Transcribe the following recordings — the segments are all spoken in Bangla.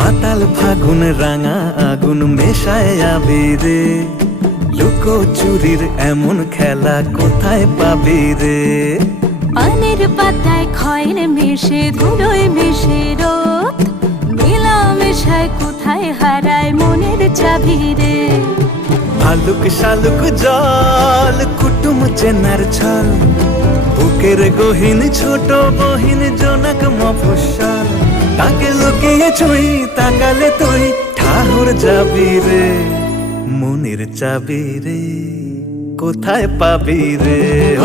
মাতাল ফাগুন রাঙা আগুন মেশায় আবিরে, লুকো চুরির এমন খেলা কোথায় পাবি রে? পানের পাতায় খয়ের মিশে ধুলোয় মিশে রোদ, মেলা মেশায় কোথায় হারায় মনের চাবি রে? ভালুক শালুক জল কুটুম চেনার ছল, বুকের গহীন ছোট বহিন জনক মফস্বল, তাকে লুকিয়ে ছুঁই তাকালে তুই ঠাহর যাবি রে। মনের চাবি রে কোথায় পাবি রে?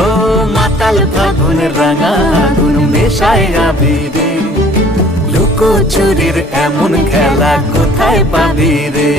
ও মাতাল ফাগুন রাঙা আগুন মেশায় আবিরে, লুকো চুরির এমন খেলা কোথায় পাবি রে?